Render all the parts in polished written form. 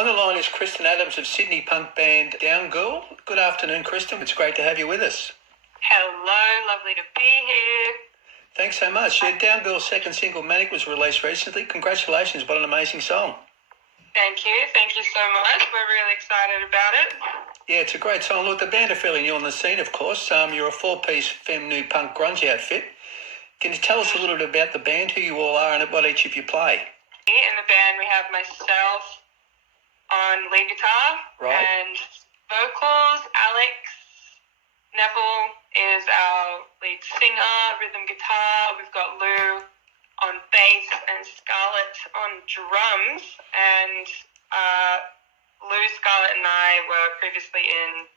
On the line is Kristen Adams of Sydney punk band Downgirl. Good afternoon, Kristen. It's great to have you with us. Hello, lovely to be here. Thanks so much. Yeah, Downgirl's second single, Manic, was released recently. Congratulations, what an amazing song. Thank you so much. We're really excited about it. Yeah, it's a great song. Look, the band are fairly new on the scene, of course. You're a four-piece femme nu punk grunge outfit. Can you tell us a little bit about the band, who you all are and what each of you play? In the band we have myself on lead guitar and vocals. Alex Neville is our lead singer, rhythm guitar. We've got Lou on bass and Scarlett on drums. And Lou, Scarlett and I were previously in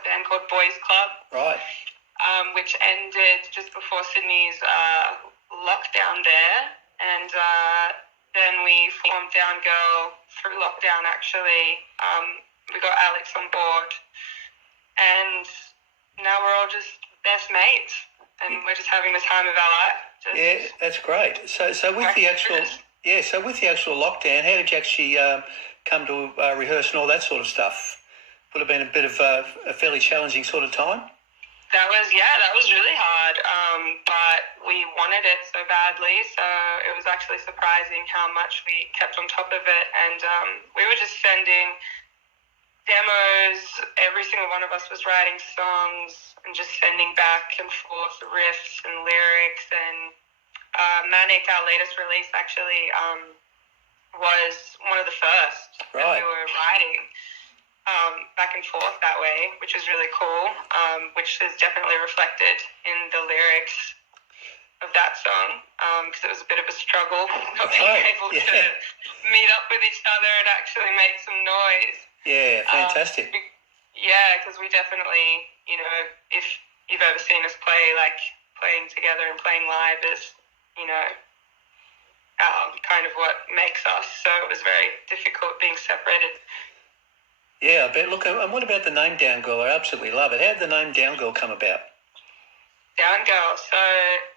a band called Boys Club. Right. Which ended just before Sydney's lockdown there. And then we formed Downgirl through lockdown, actually. We got Alex on board. And now we're all just best mates. And we're just having the time of our life. Yeah, that's great. So with the actual lockdown, how did you actually come to rehearse and all that sort of stuff? Would have been a bit of a fairly challenging sort of time. That was really hard. But we wanted it so badly, so it was actually surprising how much we kept on top of it. And we were just sending demos. Every single one of us was writing songs and just sending back and forth riffs and lyrics. And Manic, our latest release, actually was one of the first that we were writing back and forth that way, which is really cool, which is definitely reflected in the lyrics of that song, because it was a bit of a struggle not being able to meet up with each other and actually make some noise. Yeah, fantastic. Because we definitely, if you've ever seen us play, like playing together and playing live is, kind of what makes us. So it was very difficult being separated. Yeah, I bet. Look, and what about the name Downgirl? I absolutely love it. How did the name Downgirl come about? Downgirl. So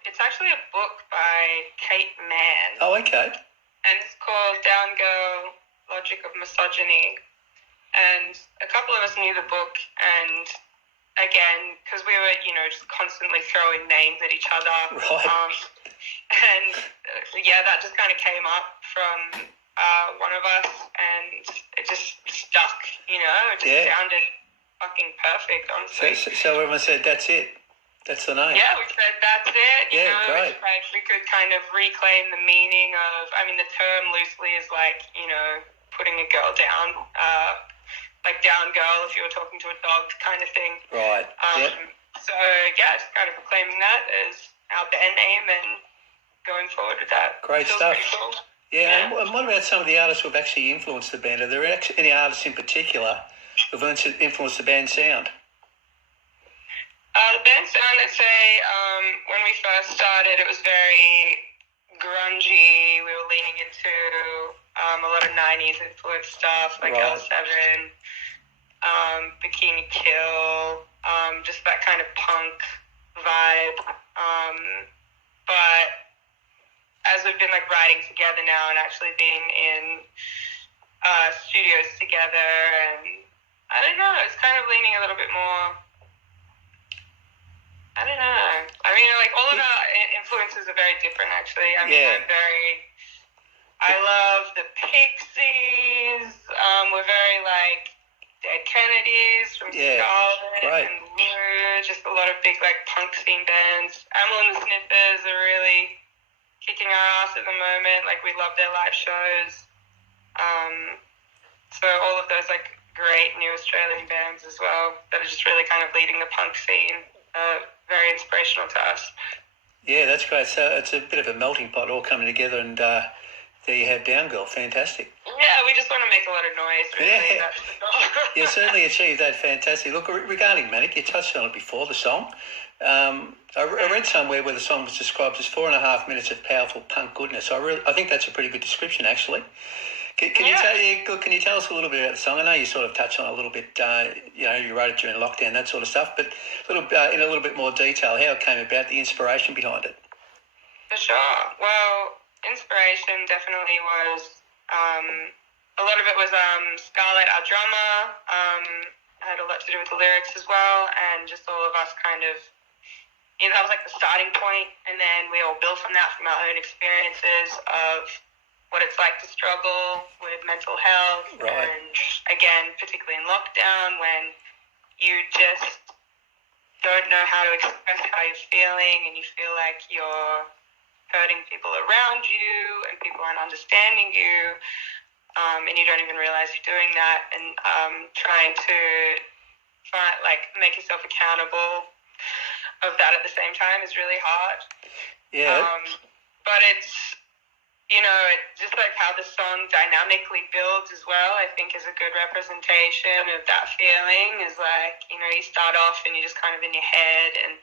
it's actually a book by Kate Mann. Oh, okay. And it's called Downgirl, Logic of Misogyny. And a couple of us knew the book, and again, because we were, just constantly throwing names at each other. Right. That just kind of came up from one of us, and it just stuck, it just sounded fucking perfect, honestly. So everyone said, that's it. That's the name. Yeah, we said, that's it. Great. Like we could kind of reclaim the meaning of, the term loosely is like, putting a girl down, like down girl if you were talking to a dog kind of thing. Right. So, just kind of proclaiming that as our band name and going forward with that. Great stuff. Cool. Yeah, and what about some of the artists who have actually influenced the band? Are there any artists in particular who've influenced the band's sound? The band sound, I'd say, when we first started, it was very grungy. We were leaning into a lot of 90s influenced stuff, like L7, Bikini Kill, just that kind of punk vibe. But as we've been writing together now and actually being in studios together, and I don't know, it's kind of leaning a little bit more. I don't know. All of our influences are very different, actually. I love the Pixies. We're very Dead Kennedys from Scarlet and Lou. Just a lot of big punk scene bands. Amel and the Sniffers are really kicking our ass at the moment. We love their live shows. So all of those great new Australian bands as well that are just really kind of leading the punk scene. Very inspirational to us. Yeah, that's great. So it's a bit of a melting pot all coming together, and there you have Downgirl. Fantastic. Yeah, we just want to make a lot of noise, really. Yeah. That's the goal. You certainly achieved that. Fantastic. Look, regarding Manic, you touched on it before, the song. I read somewhere where the song was described as 4.5 minutes of powerful punk goodness. I think that's a pretty good description, actually. Can you tell us a little bit about the song? I know you sort of touched on it a little bit, you wrote it during lockdown, that sort of stuff, but in a little bit more detail, how it came about, the inspiration behind it. For sure. Well, inspiration definitely was a lot of it was Scarlett, our drummer, had a lot to do with the lyrics as well, and just all of us kind of, that was like the starting point, and then we all built from that, from our own experiences of what it's like to struggle with mental health, right. And again, particularly in lockdown, when you just don't know how to express how you're feeling, and you feel like you're hurting people around you, and people aren't understanding you, and you don't even realize you're doing that, and trying to make yourself accountable of that at the same time is really hard. Yeah. But it's, just like how the song dynamically builds as well, I think is a good representation of that feeling. Is like, you start off and you're just kind of in your head, and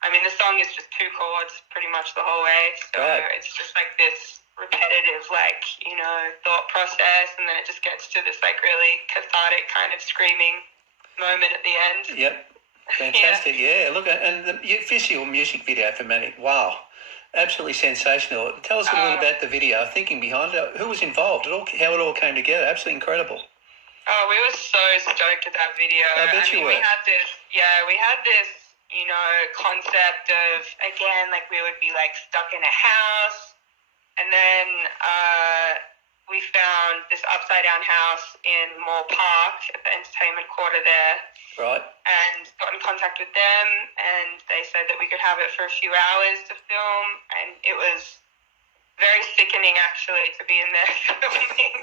I mean, the song is just 2 chords pretty much the whole way, so right. It's just like this repetitive, thought process, and then it just gets to this really cathartic kind of screaming moment at the end. Yep, fantastic. Yeah, look, and the official music video for Manic, wow, absolutely sensational. Tell us a little about the video, thinking behind it, who was involved, how it all came together. Absolutely incredible. Oh, we were so stoked at that video. I bet you were. We had this, concept of, again, we would be stuck in a house, and then we found this upside down house in Moore Park at the entertainment quarter there. Right. And got in contact with them, and they said that we could have it for a few hours to film, and it was very sickening actually to be in there filming.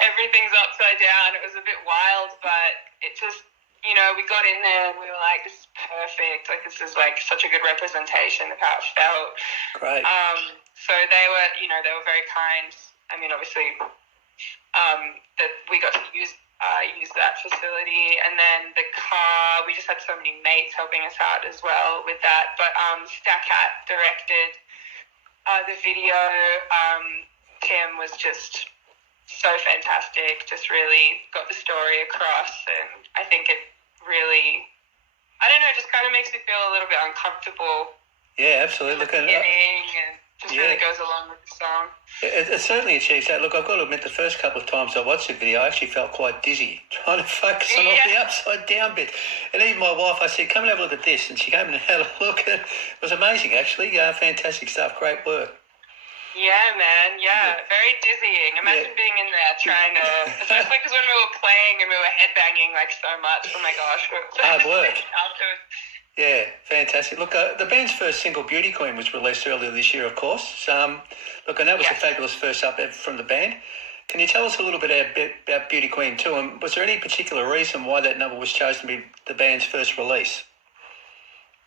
Everything's upside down. It was a bit wild, but it just, we got in there and we were like, this is perfect. This is such a good representation of how it felt. Great. So they were very kind. I mean, obviously, that we got to use that facility, and then the car, we just had so many mates helping us out as well with that. But Stackhat directed the video. Tim was just so fantastic, just really got the story across, and I think it really, I don't know, just kind of makes me feel a little bit uncomfortable. Yeah, absolutely. And just really goes along with the song. It certainly achieves that. Look, I've got to admit, the first couple of times I watched the video, I actually felt quite dizzy, trying to focus on all the upside down bit. And even my wife, I said, come and have a look at this. And she came and had a look. And it was amazing, actually. Fantastic stuff. Great work. Yeah, man. Yeah, very dizzying. Imagine being in there trying to, especially because when we were playing and we were headbanging so much. Oh my gosh. Hard work. Yeah, fantastic. Look, the band's first single, Beauty Queen, was released earlier this year, of course. Look, and that was a fabulous first up from the band. Can you tell us a little bit about Beauty Queen too? And was there any particular reason why that number was chosen to be the band's first release?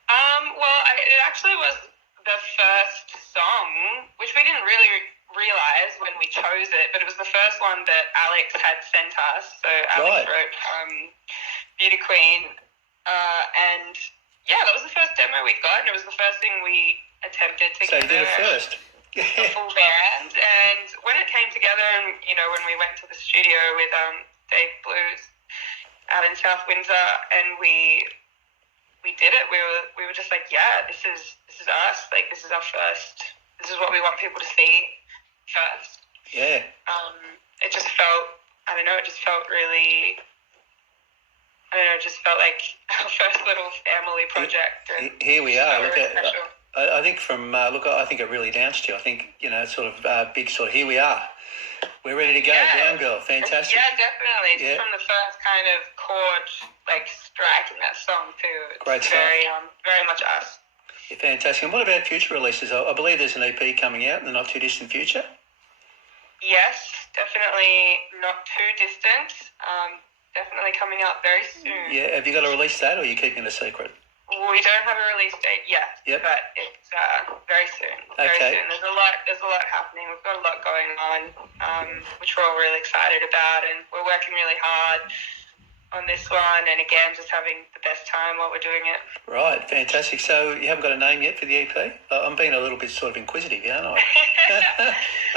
Well, it actually was the first song, which we didn't really realize when we chose it, but it was the first one that Alex had sent us. So Alex wrote Beauty Queen, and that was the first demo we got, and it was the first thing we attempted to So you did it first. A full band, and when it came together, and when we went to the studio with Dave Blues out in South Windsor, and we did it, we were just like, this is us, this is our first, this is what we want people to see first. Yeah. It just felt, it just felt really, it just felt like our first little family project. And here we are. Look at, I think I think it really announced you. I think, sort of big sort of, here we are. We're ready to go. Downgirl, fantastic. Yeah, definitely. Just from the first kind of chord, strike in that song too. It's great stuff. Very much us. Yeah, fantastic. And what about future releases? I believe there's an EP coming out in the not too distant future. Yes, definitely not too distant. Definitely coming out very soon. Yeah, have you got a release date, or are you keeping it a secret? We don't have a release date yet, but it's very soon. Very soon. There's a lot happening. We've got a lot going on, which we're all really excited about, and we're working really hard on this one. And again, just having the best time while we're doing it. Right, fantastic. So you haven't got a name yet for the EP? I'm being a little bit sort of inquisitive, aren't I?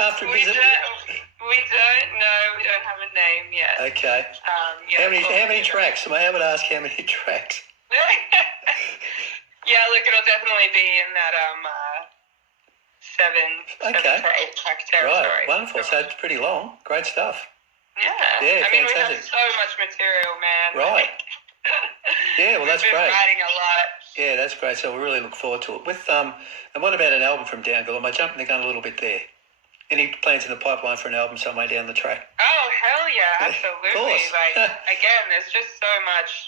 After a visit. We don't know. We don't have a name yet. Okay. How many tracks? I would ask how many tracks. Yeah, look, it'll definitely be in that seven to 8 track territory. Right, wonderful. So it's pretty long. Great stuff. Yeah, I mean, we have so much material, man. Right. Yeah, well, that's We've been great. writing a lot. Yeah, that's great. So we really look forward to it. And what about an album from Downgirl? Am I jumping the gun a little bit there? Any plans in the pipeline for an album somewhere down the track? Oh, hell yeah, absolutely. Of course. Like, again, there's just so much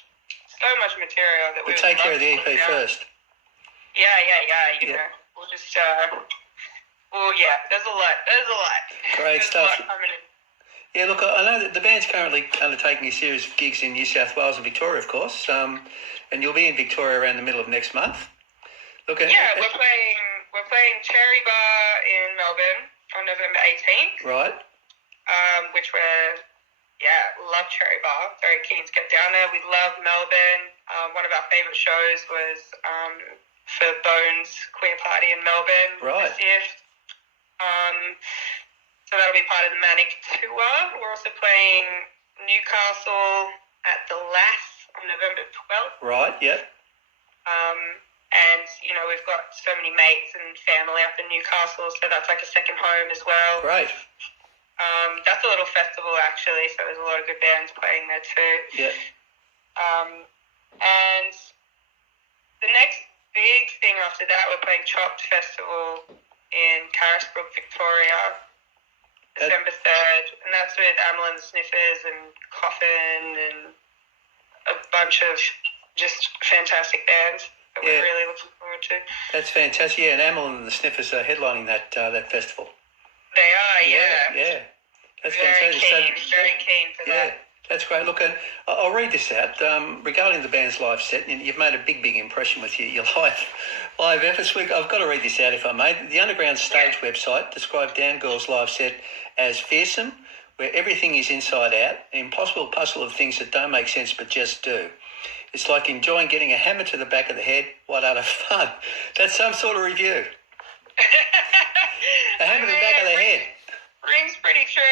material that we'll take care of the EP first. Yeah. You know, we'll just, there's a lot. Great there's stuff. A lot coming in. Yeah, look, I know that the band's currently undertaking a series of gigs in New South Wales and Victoria, of course, and you'll be in Victoria around the middle of next month. We're playing Cherry Bar in Melbourne on November 18th. Right. Which love Cherry Bar. Very keen to get down there. We love Melbourne. One of our favourite shows was for Bones Queer Party in Melbourne this year. So that'll be part of the Manic tour. We're also playing Newcastle at the Lass on November 12th. Right, yep. And, you know, we've got so many mates and family up in Newcastle, so that's like a second home as well. Great. That's a little festival, actually, so there's a lot of good bands playing there too. Yeah. And the next big thing after that, we're playing Chopped Festival in Carisbrook, Victoria, December 3rd, and that's with Amyl and the Sniffers and Coffin and a bunch of just fantastic bands that we're really looking forward to. That's fantastic. Yeah, and Amyl and the Sniffers are headlining that festival. They are, yeah. Yeah. That's very fantastic. Very keen for that. That's great. Look, and I'll read this out. Regarding the band's live set, you've made a big impression with your live efforts. I've got to read this out if I may. The Underground Stage website described Downgirl's live set as fearsome, where everything is inside out, an impossible puzzle of things that don't make sense but just do. It's like enjoying getting a hammer to the back of the head. What utter fun. That's some sort of review. A hammer to the back of the head. Rings pretty true.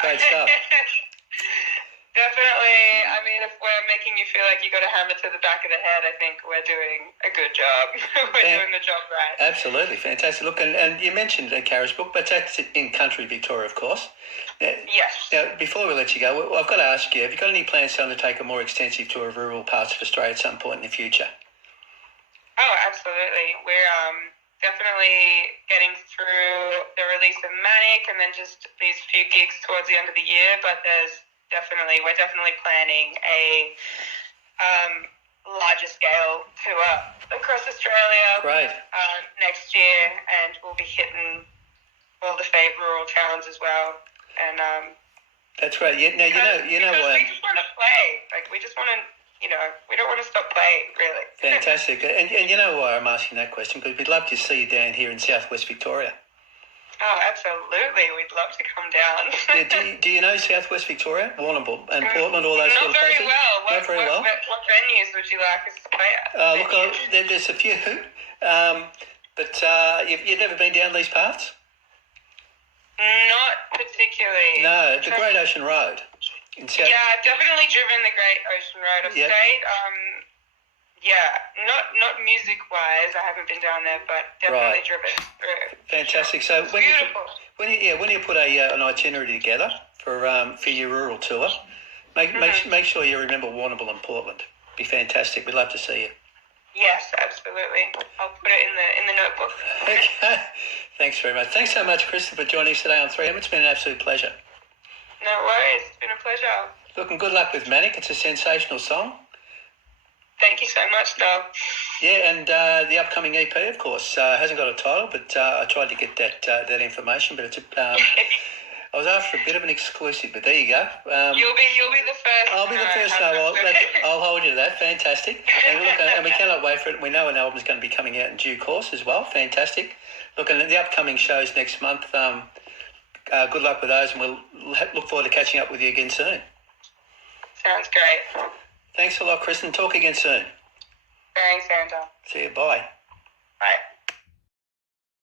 Great stuff. Definitely. I mean, if we're making you feel like you got a hammer to the back of the head, I think we're doing a good job. Doing the job right. Absolutely. Fantastic. Look, and you mentioned Carisbrook, but that's in country Victoria, of course. Yes. Now, before we let you go, I've got to ask you, have you got any plans to undertake a more extensive tour of rural parts of Australia at some point in the future? Oh, absolutely. We're definitely getting through the release of Manic and then just these few gigs towards the end of the year, but we're definitely planning a larger scale tour across Australia next year, and we'll be hitting all the favourite rural towns as well. And that's great. Yeah, now you know we just want to play. Like, we just want to, we don't want to stop playing, really. Fantastic. and you know why I'm asking that question? Because we'd love to see you down here in Southwest Victoria. Oh, absolutely. We'd love to come down. Do you know Southwest Victoria, Warrnambool and Portland, all those sort of places? Not very well. What venues would you like us to play at? Look, there's a few, but you've never been down these parts? Not particularly. No, the Great Ocean Road. Yeah, I've definitely driven the Great Ocean Road. I've stayed, not music-wise, I haven't been down there, but definitely driven through. Fantastic. So when you put an itinerary together for your rural tour, make sure you remember Warrnambool and Portland. Be fantastic. We'd love to see you. Yes, absolutely. I'll put it in the notebook. Okay. Thanks very much. Thanks so much, Kristen, for joining us today on 3M. It's been an absolute pleasure. No worries. It's been a pleasure. Look, and good luck with Manic. It's a sensational song. Thank you so much, Dale. Yeah, and the upcoming EP, of course, hasn't got a title, but I tried to get that information. But it's I was after a bit of an exclusive, but there you go. You'll be the first. I'll be the first. I'll hold you to that. Fantastic. And look, and we cannot wait for it. We know an album's going to be coming out in due course as well. Fantastic. Look, and the upcoming shows next month. Good luck with those, and we'll look forward to catching up with you again soon. Sounds great. Thanks a lot, Kristen. Talk again soon. Thanks, Anton. See you. Bye. Bye.